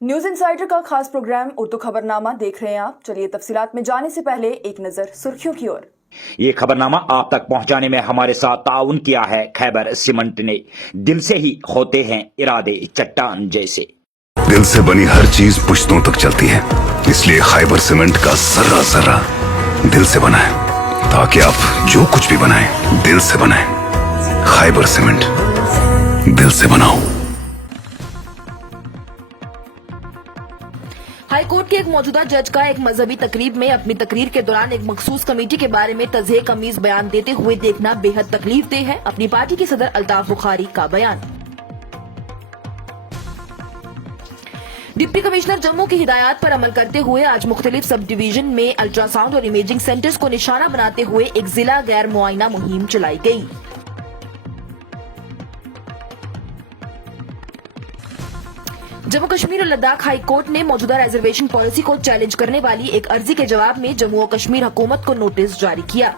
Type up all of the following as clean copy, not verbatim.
News insider का खास programme Urdu खबरनामा देख रहे हैं आप। चलिए तफसीलात में जाने से पहले एक नजर सुर्खियों की ओर। ये खबरनामा आप तक पहुंचाने में हमारे साथ ताउन किया है खैबर सीमेंट ने। दिल से ही होते हैं इरादे चट्टान जैसे। दिल से बनी हर चीज पुश्तों तक चलती है, इसलिए खैबर सीमेंट का जर्रा जर्रा दिल से बना है, ताकि आप जो कुछ भी बनाएं दिल से बनाएं। खैबर सीमेंट, दिल से बनाओ। हाईकोर्ट के एक मौजूदा जज का एक मजहबी तकरीब में अपनी तकरीर के दौरान एक मखसूस कमेटी के बारे में तज़हीक कमीज बयान देते हुए देखना बेहद तकलीफदेह है। अपनी पार्टी के सदर अल्ताफ बुखारी का बयान। डिप्टी कमिश्नर जम्मू की हिदायत पर अमल करते हुए आज मुख्तलिफ सब डिवीजन में अल्ट्रासाउंड और इमेजिंग सेंटर्स को निशाना बनाते हुए एक जिला गैर मुआयना मुहिम चलाई गई। जम्मू कश्मीर और लद्दाख हाई कोर्ट ने मौजूदा रिजर्वेशन पॉलिसी को चैलेंज करने वाली एक अर्जी के जवाब में जम्मू और कश्मीर हुकूमत को नोटिस जारी किया।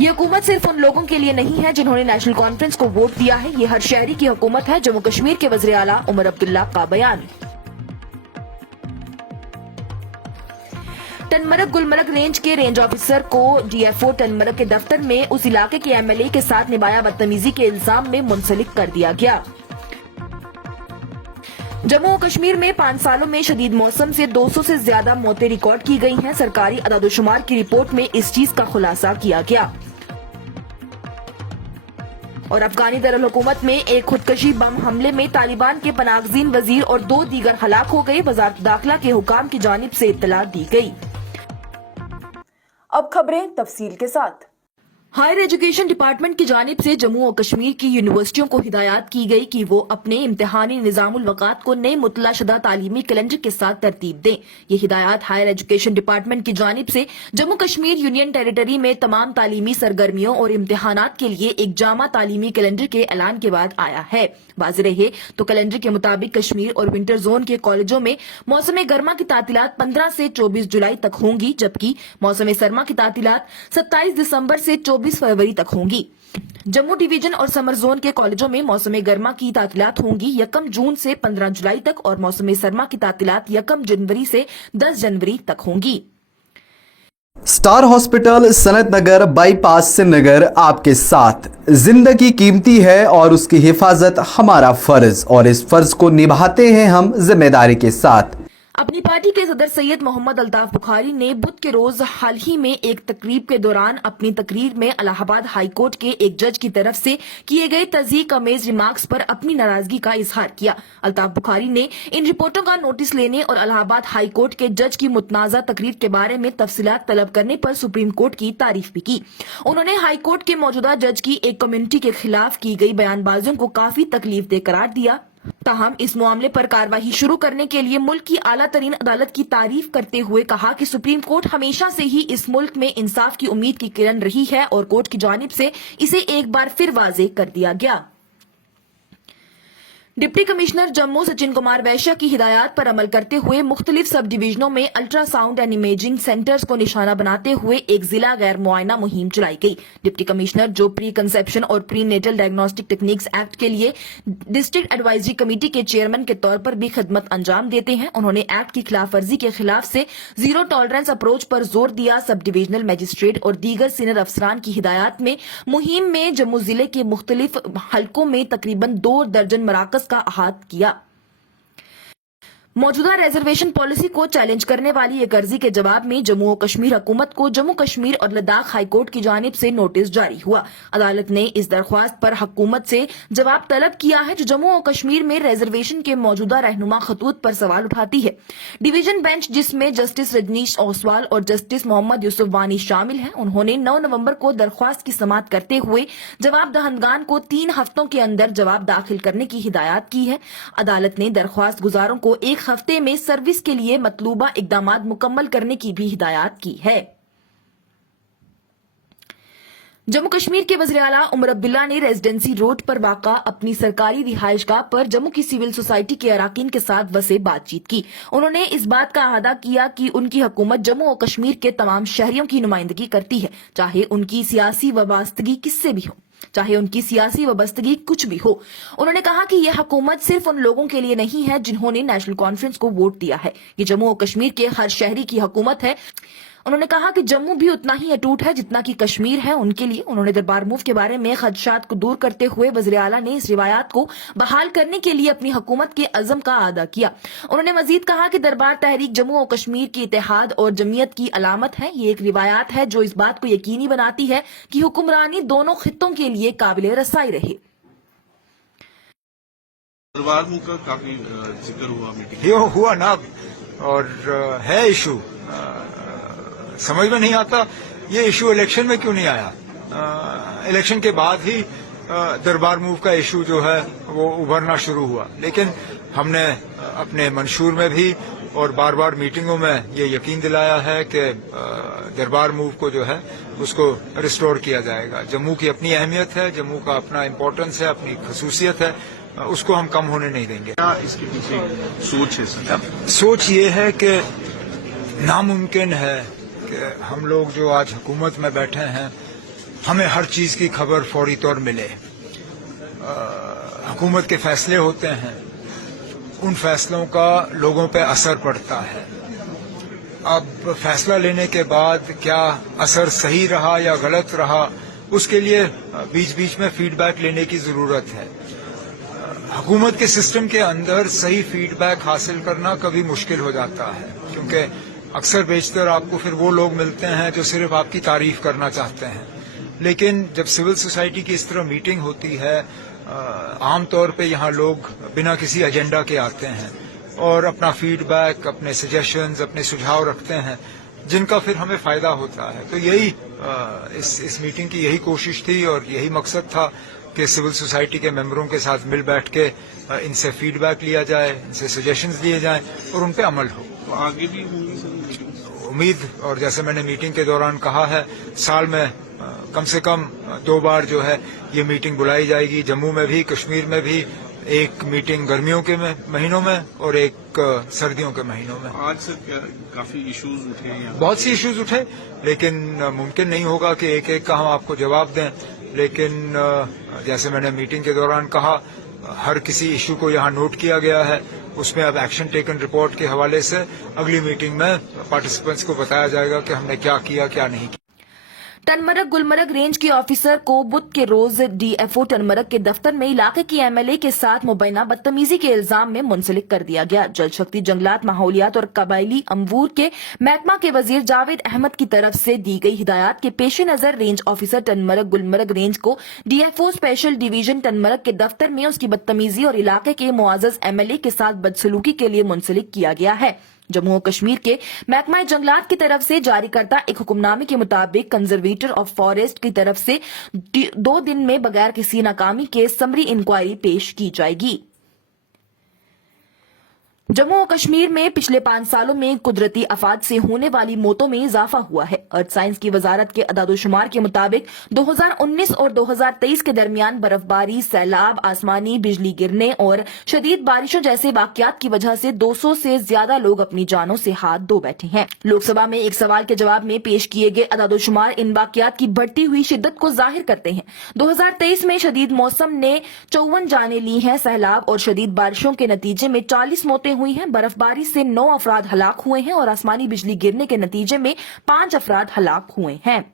ये हुकूमत सिर्फ उन लोगों के लिए नहीं है जिन्होंने नेशनल कॉन्फ्रेंस को वोट दिया है, ये हर शहरी की हुकूमत है। जम्मू कश्मीर के वज़ीर आला उमर अब्दुल्ला का बयान। टनमरग गुलमर्ग रेंज के रेंज ऑफिसर को डीएफओ टनमरग के दफ्तर में उस इलाके के एमएलए के साथ निभाया बदतमीजी के इल्जाम में मुंसलिक कर दिया गया। जम्मू और कश्मीर में 5 सालों में शदीद मौसम से 200 से ज्यादा मौतें रिकॉर्ड की गई हैं। सरकारी अदादोशुमार की रिपोर्ट में इस चीज का खुलासा किया गया। और अफगानी दरुल हुकूमत में एक खुदकशी बम हमले में तालिबान के पनागजीन वजीर और 2 दीगर हलाक हो गए। वजारत दाखिला के हुकाम की जानिब से इत्तला दी गई। अब खबरें तफसील के साथ। हायर एजुकेशन डिपार्टमेंट की जानिब से जम्मू और कश्मीर की यूनिवर्सिटियों को हिदायत की गई कि वो अपने इम्तिहानी निजामुल वक़ात को नए मुतला शुदा तालीमी कैलेंडर के साथ तरतीब दें। ये हिदायत हायर एजुकेशन डिपार्टमेंट की जानिब से जम्मू कश्मीर यूनियन टेरिटरी में तमाम तालीमी सरगर्मियों और इम्तिहानात के लिए एक जामा तालीमी कैलेंडर के ऐलान के बाद आया है। वाज़ेह रहे तो कैलेंडर के मुताबिक कश्मीर और विंटर जोन के कॉलेजों में मौसम गर्मा की तातीलात 15 से 24 जुलाई तक होंगी, जबकि मौसम सरमा की तातीलात 27 दिसंबर से 24 फरवरी तक होंगी। जम्मू डिवीजन और समर जोन के कॉलेजों में मौसम गर्मा की तातीलात होंगी 1 जून से 15 जुलाई तक और मौसम सरमा की तातीलात 1 जनवरी से 10 जनवरी तक होंगी। स्टार हॉस्पिटल सनत नगर बाईपास श्रीनगर आपके साथ। जिंदगी कीमती है और उसकी हिफाजत हमारा फर्ज, और इस फर्ज को निभाते हैं हम जिम्मेदारी के साथ। अपनी पार्टी के सदर सैयद मोहम्मद अल्ताफ बुखारी ने बुध के रोज हाल ही में एक तकरीब के दौरान अपनी तकरीर में इलाहाबाद हाई कोर्ट के एक जज की तरफ से किए गए तज़हीक अमेज रिमार्क्स पर अपनी नाराजगी का इजहार किया। अल्ताफ बुखारी ने इन रिपोर्टों का नोटिस लेने और इलाहाबाद हाई कोर्ट के जज की मुतनाज़ा तकरीर के बारे में तफसीलात तलब करने पर सुप्रीम कोर्ट की तारीफ भी की। उन्होंने हाई कोर्ट के मौजूदा जज की एक कम्युनिटी के खिलाफ की गई बयानबाजियों को काफी तकलीफदेह करार दिया। ताहम इस मामले पर कार्रवाई शुरू करने के लिए मुल्क की आला तरीन अदालत की तारीफ करते हुए कहा कि सुप्रीम कोर्ट हमेशा से ही इस मुल्क में इंसाफ की उम्मीद की किरण रही है और कोर्ट की जानिब से इसे एक बार फिर वाज़ेह कर दिया गया। डिप्टी कमिश्नर जम्मू सचिन कुमार वैश्य की हिदायत पर अमल करते हुए मुख्तलिफ सब डिवीजनों में अल्ट्रासाउंड एंड इमेजिंग सेंटर्स को निशाना बनाते हुए एक जिला गैर मुआयना मुहिम चलाई गई। डिप्टी कमिश्नर जो प्री कंसेप्शन और prenatal diagnostic techniques act के लिए डिस्ट्रिक्ट एडवाइजरी कमेटी के चेयरमैन के तौर पर भी खिदमत अंजाम देते हैं, उन्होंने एक्ट की खिलाफ वर्जी के खिलाफ से जीरो टॉलरेंस अप्रोच पर जोर दिया। सब डिवीजनल मजिस्ट्रेट और दीगर सीनियर अफसरान की हिदायत में मुहिम में जम्मू जिले के मुख्तलिफ हलकों में तकरीबन 2 दर्जन मराकज का अहात किया। मौजूदा रिजर्वेशन पॉलिसी को चैलेंज करने वाली एक अर्जी के जवाब में जम्मू और कश्मीर हुकूमत को जम्मू कश्मीर और लद्दाख हाई कोर्ट की जानिब से नोटिस जारी हुआ। अदालत ने इस दरख्वास्त पर हुकूमत से जवाब तलब किया है जो जम्मू और कश्मीर में रिजर्वेशन के मौजूदा रहनुमा खतूत पर सवाल उठाती है। डिवीजन बेंच जिसमें जस्टिस रजनीश ओसवाल और जस्टिस मोहम्मद यूसुफ वानी शामिल हैं, उन्होंने 9 नवंबर को दरख्वास्त की समाअत करते हुए जवाब दहंदगान को 3 हफ्तों के अंदर जवाब दाखिल करने की हिदायत की है। अदालत ने दरख्वास्त गुजारों को 1 हफ्ते में सर्विस के लिए मतलूबा इकदामात मुकम्मल करने की भी हिदायत की है। जम्मू कश्मीर के वज़ीर आला उमर अब्दुल्ला ने रेजिडेंसी रोड पर वाक़ा अपनी सरकारी रिहाइशगाह पर जम्मू की सिविल सोसाइटी के अराकीन के साथ वसे बातचीत की। उन्होंने इस बात का अहादा किया कि उनकी हुकूमत जम्मू और कश्मीर के तमाम शहरियों की नुमाइंदगी करती है, चाहे उनकी सियासी वाबस्तगी किससे भी हो। चाहे उनकी सियासी वबस्तगी कुछ भी हो। उन्होंने कहा कि यह हुकूमत सिर्फ उन लोगों के लिए नहीं है जिन्होंने नेशनल कॉन्फ्रेंस को वोट दिया है, ये जम्मू और कश्मीर के हर शहरी की हुकूमत है। उन्होंने कहा कि जम्मू भी उतना ही अटूट है जितना कि कश्मीर है उनके लिए। उन्होंने दरबार मूव के बारे में खदशात को दूर करते हुए वज़ीर आला ने इस रिवायत को बहाल करने के लिए अपनी हुकूमत के अज़म का अदा किया। उन्होंने मजीद कहा कि दरबार तहरीक जम्मू और कश्मीर की इत्तेहाद और जमीयत की अलामत है। ये एक रिवायत है जो इस बात को यकीनी बनाती है कि हुक्मरानी दोनों खित्तों के लिए काबिल रसाई रहे। दरबार मूव का काफी जिक्र हुआ मीटिंग, ये हुआ ना, और है इशू, समझ में नहीं आता ये इशू इलेक्शन में क्यों नहीं आया। इलेक्शन के बाद ही दरबार मूव का इशू जो है वो उभरना शुरू हुआ, लेकिन हमने अपने मंशूर में भी और बार बार मीटिंगों में ये यकीन दिलाया है कि दरबार मूव को जो है उसको रिस्टोर किया जाएगा। जम्मू की अपनी अहमियत है, जम्मू का अपना इम्पोर्टेंस है, अपनी खसूसियत है, उसको हम कम होने नहीं देंगे। क्या इसके पीछे सोच है सर? सोच ये है कि नामुमकिन है कि हम लोग जो आज हुकूमत में बैठे हैं हमें हर चीज की खबर फौरी तौर मिले। हुकूमत के फैसले होते हैं, उन फैसलों का लोगों पे असर पड़ता है। अब फैसला लेने के बाद क्या असर सही रहा या गलत रहा, उसके लिए बीच बीच में फीडबैक लेने की जरूरत है। हुकूमत के सिस्टम के अंदर सही फीडबैक हासिल करना कभी मुश्किल हो जाता है, क्योंकि अक्सर बेशतर आपको फिर वो लोग मिलते हैं जो सिर्फ आपकी तारीफ करना चाहते हैं। लेकिन जब सिविल सोसाइटी की इस तरह मीटिंग होती है, आमतौर पे यहाँ लोग बिना किसी एजेंडा के आते हैं और अपना फीडबैक, अपने सजेशंस, अपने सुझाव रखते हैं, जिनका फिर हमें फायदा होता है। तो यही इस मीटिंग की यही कोशिश थी और यही मकसद था कि सिविल सोसाइटी के मेंबरों के साथ मिल बैठ के इनसे फीडबैक लिया जाए, इनसे सजेशंस लिए जाएं और उन पे अमल हो। तो आगे भी होंगी सर मीटिंग? उम्मीद, और जैसे मैंने मीटिंग के दौरान कहा है, साल में कम से कम 2 बार जो है ये मीटिंग बुलाई जाएगी। जम्मू में भी, कश्मीर में भी, एक मीटिंग गर्मियों के महीनों में और एक सर्दियों के महीनों में। आज सर क्या काफी इश्यूज उठे हैं? बहुत सी इश्यूज उठे, लेकिन मुमकिन नहीं होगा कि एक एक का हम आपको जवाब दें। लेकिन जैसे मैंने मीटिंग के दौरान कहा, हर किसी इशू को यहाँ नोट किया गया है। उसमें अब एक्शन टेकन रिपोर्ट के हवाले से अगली मीटिंग में पार्टिसिपेंट्स को बताया जाएगा कि हमने क्या किया, क्या नहीं किया। टनमरग गुलमर्ग रेंज के ऑफिसर को बुध के रोज डीएफओ टनमरग के दफ्तर में इलाके की एमएलए के साथ मुबैना बदतमीजी के इल्जाम में मुंसलिक कर दिया गया। जल शक्ति, जंगलात, माहौलियात और कबायली अमूर के महकमा के वजीर जावेद अहमद की तरफ से दी गई हिदायत के पेश नजर रेंज ऑफिसर टनमरग गुलमर्ग रेंज को डीएफओ स्पेशल डिवीजन टनमरग के दफ्तर में उसकी बदतमीजी और इलाके के मुआज़्ज़ एमएलए के साथ बदसलूकी के लिए मुंसलिक किया गया है। जम्मू और कश्मीर के महकमा जंगलात की तरफ से जारी करता एक हुक्मनामे के मुताबिक कंजर्वेटर ऑफ फॉरेस्ट की तरफ से 2 दिन में बगैर किसी नाकामी के समरी इंक्वायरी पेश की जाएगी। जम्मू और कश्मीर में पिछले 5 सालों में कुदरती आफात से होने वाली मौतों में इजाफा हुआ है। अर्थ साइंस की वजारत के अदादोशुमार के मुताबिक 2019 और 2023 के दरमियान बर्फबारी, सैलाब, आसमानी बिजली गिरने और शदीद बारिशों जैसे वाकयात की वजह से 200 से ज्यादा लोग अपनी जानों से हाथ धो बैठे हैं। लोकसभा में एक सवाल के जवाब में पेश किए गए अदादोशुमार इन वाकयात की बढ़ती हुई शिद्दत को जाहिर करते हैं। 2023 में शदीद मौसम ने 54 जानें ली हैं। सैलाब और शदीद बारिशों के नतीजे में 40 मौतें हुई हैं। बर्फबारी से 9 अफराद हलाक हुए हैं और आसमानी बिजली गिरने के नतीजे में 5 अफराद हलाक हुए हैं।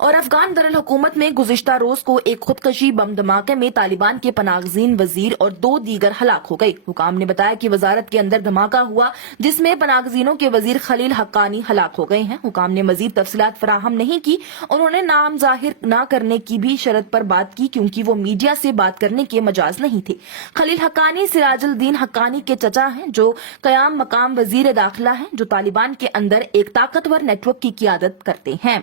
और अफगान दरुल हुकूमत में गुज़िश्ता रोज को एक खुदकशी बम धमाके में तालिबान के पनागज़ीन वजीर और 2 दीगर हलाक हो गई। हुकाम ने बताया कि वजारत के अंदर धमाका हुआ जिसमें पनागज़ीनों के वजीर खलील हक्कानी हलाक हो गए हैं। हुकाम ने मजीद तफसीलात फराहम नहीं की। उन्होंने नाम जाहिर न करने की भी शर्त पर बात की क्योंकि वो मीडिया से बात करने के मजाज नहीं थे। खलील हक्कानी सिराजुद्दीन हक्कानी के चचा हैं जो कयाम मकाम वजीर दाखिला हैं, जो तालिबान के अंदर एक ताकतवर नेटवर्क की क़ियादत करते हैं।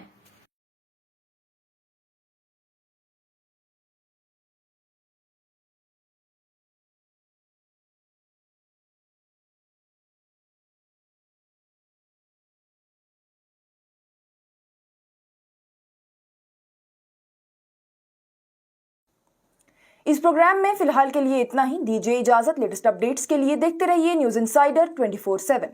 इस प्रोग्राम में फिलहाल के लिए इतना ही। दीजिए इजाजत। लेटेस्ट अपडेट्स के लिए देखते रहिए न्यूज़ इनसाइडर 24/7।